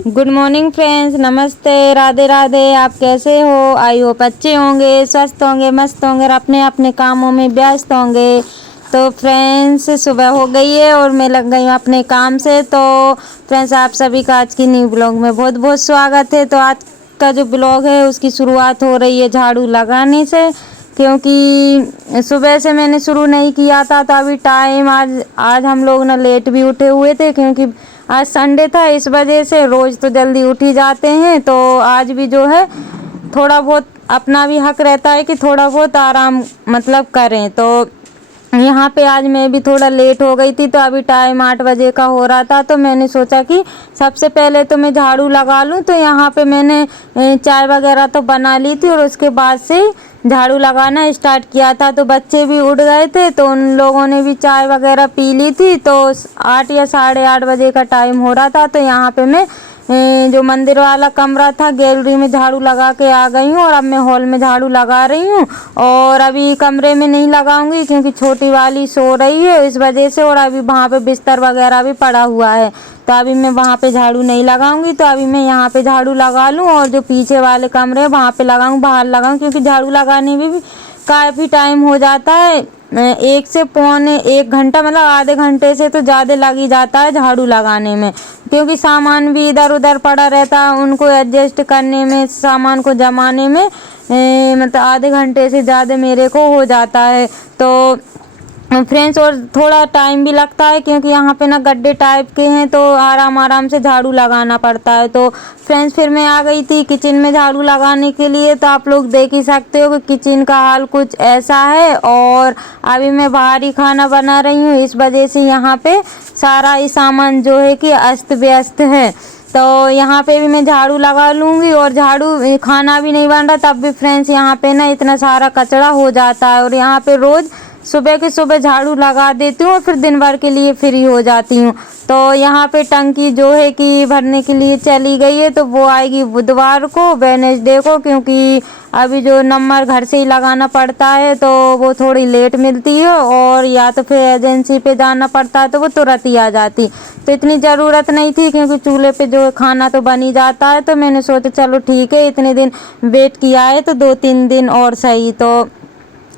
Good morning friends, नमस्ते, राधे राधे। आप कैसे हो? आई होप अच्छे होंगे, स्वस्थ होंगे, मस्त होंगे और अपने अपने कामों में व्यस्त होंगे। तो फ्रेंड्स, सुबह हो गई है और मैं लग गई हूँ अपने काम से। तो फ्रेंड्स, आप सभी का आज की न्यू ब्लॉग में बहुत बहुत स्वागत है। तो आज का जो ब्लॉग है उसकी शुरुआत हो रही है झाड़ू लगाने से, क्योंकि सुबह से मैंने शुरू नहीं किया था। तो अभी टाइम आज हम लोग ना लेट भी उठे हुए थे, क्योंकि आज संडे था। इस वजह से रोज़ तो जल्दी उठ ही जाते हैं, तो आज भी जो है थोड़ा बहुत अपना भी हक रहता है कि थोड़ा बहुत आराम मतलब करें। तो यहाँ पे आज मैं भी थोड़ा लेट हो गई थी। तो अभी टाइम 8 बजे का हो रहा था। तो मैंने सोचा कि सबसे पहले तो मैं झाड़ू लगा लूँ। तो यहाँ पे मैंने चाय वगैरह तो बना ली थी और उसके बाद से झाड़ू लगाना स्टार्ट किया था। तो बच्चे भी उठ गए थे, तो उन लोगों ने भी चाय वगैरह पी ली थी। तो 8 या 8:30 बजे का टाइम हो रहा था। तो यहाँ पे मैं जो मंदिर वाला कमरा था, गैलरी में झाड़ू लगा के आ गई हूँ और अब मैं हॉल में झाड़ू लगा रही हूँ। और अभी कमरे में नहीं लगाऊंगी क्योंकि छोटी वाली सो रही है इस वजह से, और अभी वहाँ पे बिस्तर वगैरह भी पड़ा हुआ है। तो अभी मैं वहाँ पे झाड़ू नहीं लगाऊंगी। तो अभी मैं यहाँ पे झाड़ू लगा लूँ और जो पीछे वाले कमरे हैं वहाँ पे लगाऊँ, बाहर लगाऊँ, क्योंकि झाड़ू लगाने में भी काफ़ी टाइम हो जाता है। 1 से पौने 1 घंटा, मतलब आधे घंटे से तो ज़्यादा लग ही जाता है झाड़ू लगाने में, क्योंकि सामान भी इधर उधर पड़ा रहता है, उनको एडजस्ट करने में, सामान को जमाने में मतलब आधे घंटे से ज़्यादा मेरे को हो जाता है। तो फ्रेंड्स, और थोड़ा टाइम भी लगता है क्योंकि यहाँ पे ना गड्ढे टाइप के हैं, तो आराम आराम से झाड़ू लगाना पड़ता है। तो फ्रेंड्स, फिर मैं आ गई थी किचन में झाड़ू लगाने के लिए। तो आप लोग देख ही सकते हो कि किचन का हाल कुछ ऐसा है। और अभी मैं बाहर ही खाना बना रही हूँ, इस वजह से यहाँ पे सारा ही सामान जो है कि अस्त व्यस्त है। तो यहाँ पे भी मैं झाड़ू लगा लूँगी, और झाड़ू खाना भी नहीं बन रहा तब भी फ्रेंड्स यहाँ पे ना इतना सारा कचरा हो जाता है। और यहाँ पे रोज़ सुबह के सुबह झाड़ू लगा देती हूँ और फिर दिन भर के लिए फ्री हो जाती हूँ। तो यहाँ पे टंकी जो है कि भरने के लिए चली गई है, तो वो आएगी बुधवार को, वेडनेसडे को, क्योंकि अभी जो नंबर घर से ही लगाना पड़ता है तो वो थोड़ी लेट मिलती है, और या तो फिर एजेंसी पे जाना पड़ता है तो वो तुरंत ही आ जाती। तो इतनी ज़रूरत नहीं थी क्योंकि चूल्हे पे जो खाना तो बन ही जाता है। तो मैंने सोचा चलो ठीक है, इतने दिन वेट किया है तो 2-3 दिन और सही। तो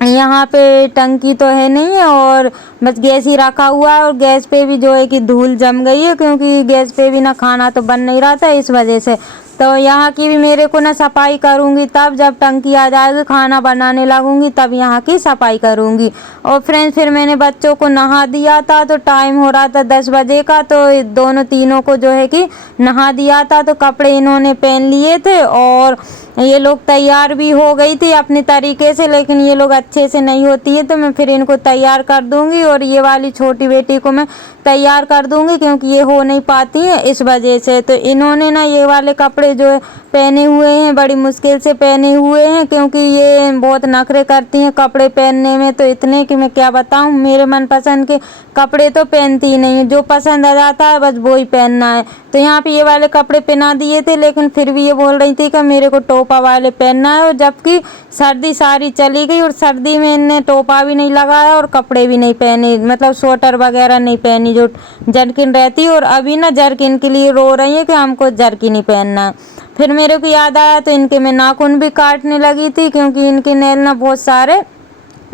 यहाँ पे टंकी तो है नहीं है और बस गैस ही रखा हुआ है, और गैस पे भी जो है कि धूल जम गई है, क्योंकि गैस पे भी ना खाना तो बन नहीं रहा था इस वजह से। तो यहाँ की भी मेरे को ना सफाई करूँगी, तब जब टंकी आ जाएगी खाना बनाने लगूँगी तब यहाँ की सफाई करूँगी। और फ्रेंड्स, फिर मैंने बच्चों को नहा दिया था। तो टाइम हो रहा था 10 बजे का। तो दोनों तीनों को जो है कि नहा दिया था। तो कपड़े इन्होंने पहन लिए थे और ये लोग तैयार भी हो गई थी अपने तरीके से, लेकिन ये लोग अच्छे से नहीं होती है। तो मैं फिर इनको तैयार कर दूंगी, और ये वाली छोटी बेटी को मैं तैयार कर दूंगी क्योंकि ये हो नहीं पाती है इस वजह से। तो इन्होंने ना ये वाले कपड़े जो है पहने हुए हैं, बड़ी मुश्किल से पहने हुए हैं, क्योंकि ये बहुत नखरे करती हैं कपड़े पहनने में। तो इतने कि मैं क्या बताऊं, मेरे मनपसंद के कपड़े तो पहनती ही नहीं है, जो पसंद आ जाता है बस वो ही पहनना है। तो यहाँ पे ये वाले कपड़े पहना दिए थे, लेकिन फिर भी ये बोल रही थी कि मेरे को टोपा वाले पहनना है, और जबकि सर्दी सारी चली गई और सर्दी में इनने टोपा भी नहीं लगाया और कपड़े भी नहीं पहने, मतलब स्वेटर वगैरह नहीं पहनी जो जर्किन रहती। और अभी ना जर्किन के लिए रो रही है कि हमको जर्किन ही पहनना है। फिर मेरे को याद आया तो इनके मैं नाखून भी काटने लगी थी, क्योंकि इनके नेल ना बहुत सारे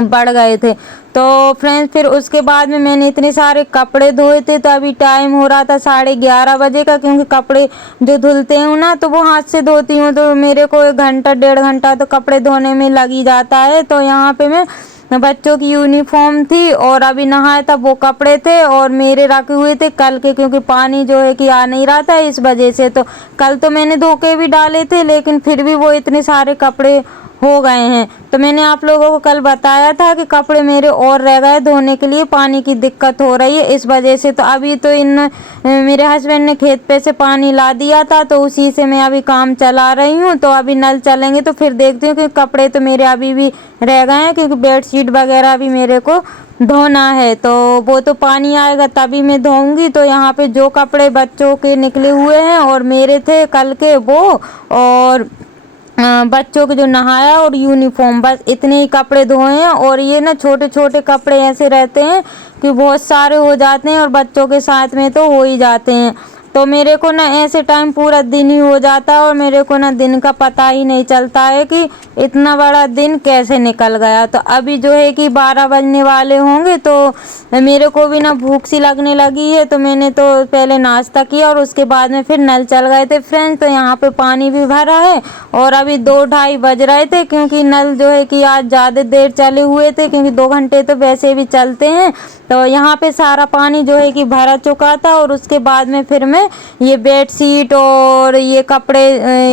बढ़ गए थे। तो फ्रेंड्स, फिर उसके बाद में मैंने इतने सारे कपड़े धोए थे। तो अभी टाइम हो रहा था 11:30 बजे का, क्योंकि कपड़े जो धुलते हूँ ना तो वो हाथ से धोती हूँ, तो मेरे को 1 घंटा 1.5 घंटा तो कपड़े धोने में लग ही जाता है। तो यहाँ पे मैं बच्चों की यूनिफॉर्म थी और अभी नहाया था वो कपड़े थे, और मेरे रखे हुए थे कल के, क्योंकि पानी जो है कि आ नहीं रहा था इस वजह से। तो कल तो मैंने धो के भी डाले थे, लेकिन फिर भी वो इतने सारे कपड़े हो गए हैं। तो मैंने आप लोगों को कल बताया था कि कपड़े मेरे और रह गए धोने के लिए, पानी की दिक्कत हो रही है इस वजह से। तो अभी तो मेरे हस्बैंड ने खेत पे से पानी ला दिया था, तो उसी से मैं अभी काम चला रही हूँ। तो अभी नल चलेंगे तो फिर देखती हूँ कि कपड़े तो मेरे अभी भी रह गए हैं, क्योंकि बेडशीट वगैरह भी मेरे को धोना है। तो वो तो पानी आएगा तभी मैं धोऊंगी। तो यहाँ पे जो कपड़े बच्चों के निकले हुए हैं और मेरे थे कल के वो, और बच्चों के जो नहाया और यूनिफॉर्म, बस इतने ही कपड़े धोए हैं। और ये ना छोटे छोटे कपड़े ऐसे रहते हैं कि बहुत सारे हो जाते हैं, और बच्चों के साथ में तो हो ही जाते हैं। तो मेरे को ना ऐसे टाइम पूरा दिन ही हो जाता है और मेरे को ना दिन का पता ही नहीं चलता है कि इतना बड़ा दिन कैसे निकल गया। तो अभी जो है कि 12 बजने वाले होंगे, तो मेरे को भी ना भूख सी लगने लगी है। तो मैंने तो पहले नाश्ता किया और उसके बाद में फिर नल चल गए थे फ्रेंड्स। तो यहाँ पे पानी भी भरा है और अभी 2-2:30 बज रहे थे, क्योंकि नल जो है कि आज ज़्यादा देर चले हुए थे, क्योंकि 2 घंटे तो वैसे भी चलते हैं। तो यहाँ पे सारा पानी जो है कि भरा चुका था और उसके बाद में फिर मैं ये बेडशीट और ये कपड़े,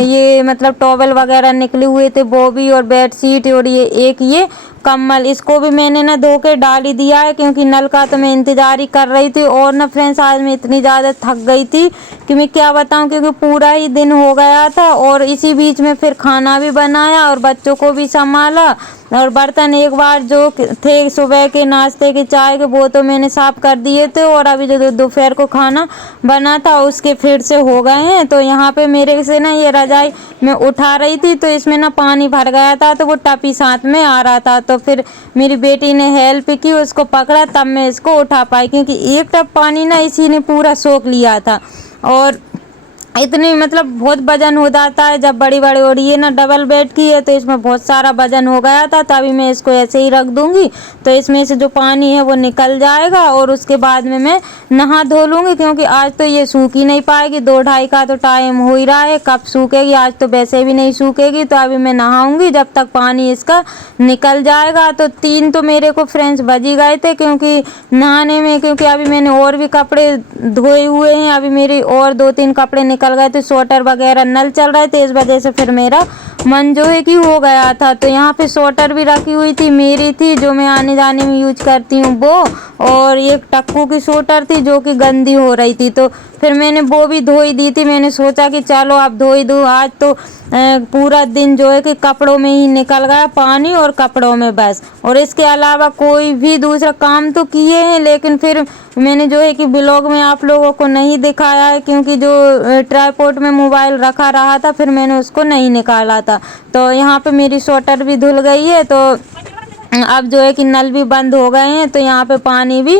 ये मतलब टॉवल वगैरह निकले हुए थे वो भी, और बेडशीट और ये कम्बल, इसको भी मैंने ना धो के डाल ही दिया है, क्योंकि नल का तो मैं इंतज़ार ही कर रही थी। और ना फ्रेंड्स आज मैं इतनी ज़्यादा थक गई थी कि मैं क्या बताऊं, क्योंकि पूरा ही दिन हो गया था और इसी बीच में फिर खाना भी बनाया और बच्चों को भी संभाला। और बर्तन एक बार जो थे सुबह के नाश्ते के चाय के वो तो मैंने साफ़ कर दिए थे, और अभी जो दोपहर को खाना बना था उसके फिर से हो गए हैं। तो यहाँ पे मेरे से ना ये रजाई मैं उठा रही थी, तो इसमें ना पानी भर गया था, तो वो टपी साथ में आ रहा था। तो फिर मेरी बेटी ने हेल्प की, उसको पकड़ा, तब मैं इसको उठा पाई, क्योंकि एक टप पानी ना इसी ने पूरा सोख लिया था। और इतनी मतलब बहुत वजन हो जाता है जब बड़ी बड़ी, और ये ना डबल बेड की है तो इसमें बहुत सारा वजन हो गया था। तभी मैं इसको ऐसे ही रख दूंगी, तो इसमें से जो पानी है वो निकल जाएगा और उसके बाद में मैं नहा धो लूँगी, क्योंकि आज तो ये सूख ही नहीं पाएगी। 2-2:30 का तो टाइम हो ही रहा है, कब सूखेगी, आज तो वैसे भी नहीं सूखेगी। तो अभी मैं नहाऊंगी जब तक पानी इसका निकल जाएगा। तो 3 तो मेरे को फ्रेंड्स बज ही गए थे, क्योंकि नहाने में, क्योंकि अभी मैंने और भी कपड़े धोए हुए हैं, अभी मेरे और 2-3 कपड़े निकल गए थे, स्वेटर वगैरह, नल चल रहे थे, इस वजह से फिर मेरा मन जो है कि हो गया था। तो यहाँ पे स्वेटर भी रखी हुई थी, मेरी थी जो मैं आने जाने में यूज करती हूँ वो, और एक टक्कू की स्वेटर थी जो कि गंदी हो रही थी, तो फिर मैंने वो भी धो ही दी थी। मैंने सोचा कि चलो अब धो ही दूँ, आज तो पूरा दिन जो है कि कपड़ों में ही निकल गया, पानी और कपड़ों में बस। और इसके अलावा कोई भी दूसरा काम तो किए हैं, लेकिन फिर मैंने जो है कि ब्लॉग में आप लोगों को नहीं दिखाया है, क्योंकि जो ट्राइपॉड में मोबाइल रखा रहा था फिर मैंने उसको नहीं निकाला था। तो यहाँ पे मेरी स्वेटर भी धुल गई है, तो अब जो है कि नल भी बंद हो गए हैं, तो यहाँ पे पानी भी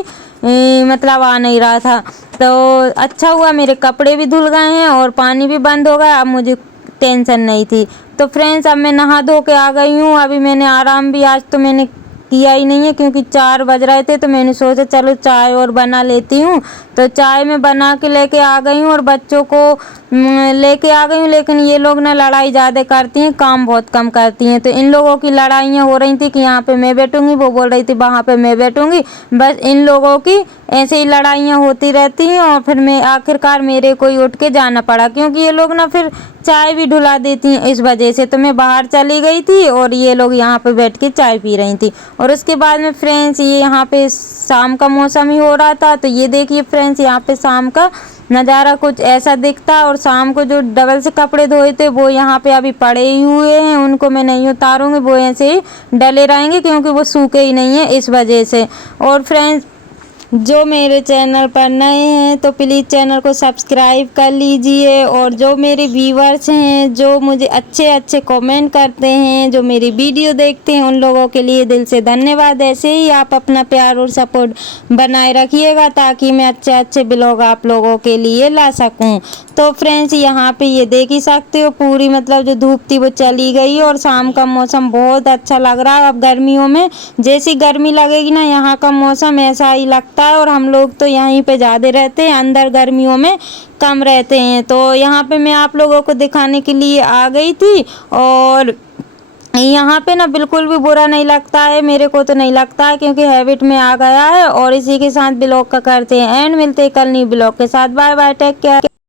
मतलब आ नहीं रहा था। तो अच्छा हुआ मेरे कपड़े भी धुल गए हैं और पानी भी बंद हो गया, अब मुझे टेंशन नहीं थी। तो फ्रेंड्स अब मैं नहा धो के आ गई हूँ। अभी मैंने आराम भी आज तो मैंने किया ही नहीं है, क्योंकि 4 बज रहे थे, तो मैंने सोचा चलो चाय और बना लेती हूँ। तो चाय मैं बना के लेके आ गई हूँ और बच्चों को लेके आ गई हूँ। लेकिन ये लोग ना लड़ाई ज़्यादा करती हैं, काम बहुत कम करती हैं। तो इन लोगों की लड़ाइयाँ हो रही थी कि यहाँ पे मैं बैठूंगी, वो बोल रही थी वहाँ पे मैं बैठूंगी, बस इन लोगों की ऐसे ही लड़ाइयाँ होती रहती हैं। और फिर मैं आखिरकार मेरे को ही उठ के जाना पड़ा, क्योंकि ये लोग ना फिर चाय भी ढुला देती हैं, इस वजह से तो मैं बाहर चली गई थी और ये लोग यहाँ पे बैठ के चाय पी रही थी। और उसके बाद में फ्रेंड्स ये यहाँ पे शाम का मौसम ही हो रहा था, तो ये देखिए फ्रेंड्स यहाँ पे शाम का नज़ारा कुछ ऐसा दिखता। और शाम को जो डबल से कपड़े धोए थे वो यहाँ पे अभी पड़े ही हुए हैं, उनको मैं नहीं उतारूंगी, वो ऐसे ही डले रहेंगे, क्योंकि वो सूखे ही नहीं है इस वजह से। और फ्रेंड्स जो मेरे चैनल पर नए हैं तो प्लीज़ चैनल को सब्सक्राइब कर लीजिए, और जो मेरे व्यूवर्स हैं जो मुझे अच्छे अच्छे कमेंट करते हैं, जो मेरी वीडियो देखते हैं, उन लोगों के लिए दिल से धन्यवाद। ऐसे ही आप अपना प्यार और सपोर्ट बनाए रखिएगा, ताकि मैं अच्छे अच्छे ब्लॉग आप लोगों के लिए ला सकूं। तो फ्रेंड्स यहाँ पे ये देख ही सकते हो पूरी मतलब जो धूप थी वो चली गई और शाम का मौसम बहुत अच्छा लग रहा है। अब गर्मियों में जैसी गर्मी लगेगी ना, यहाँ का मौसम ऐसा ही लगता है। और हम लोग तो यहीं पे ज़्यादा रहते हैं, अंदर गर्मियों में कम रहते हैं। तो यहाँ पे मैं आप लोगों को दिखाने के लिए आ गई थी, और यहाँ पे ना बिल्कुल भी बुरा नहीं लगता है, मेरे को तो नहीं लगता है, क्योंकि हैबिट में आ गया है। और इसी के साथ ब्लॉग का करते हैं एंड, मिलते हैं कल नई ब्लॉग के साथ। Bye bye, take care.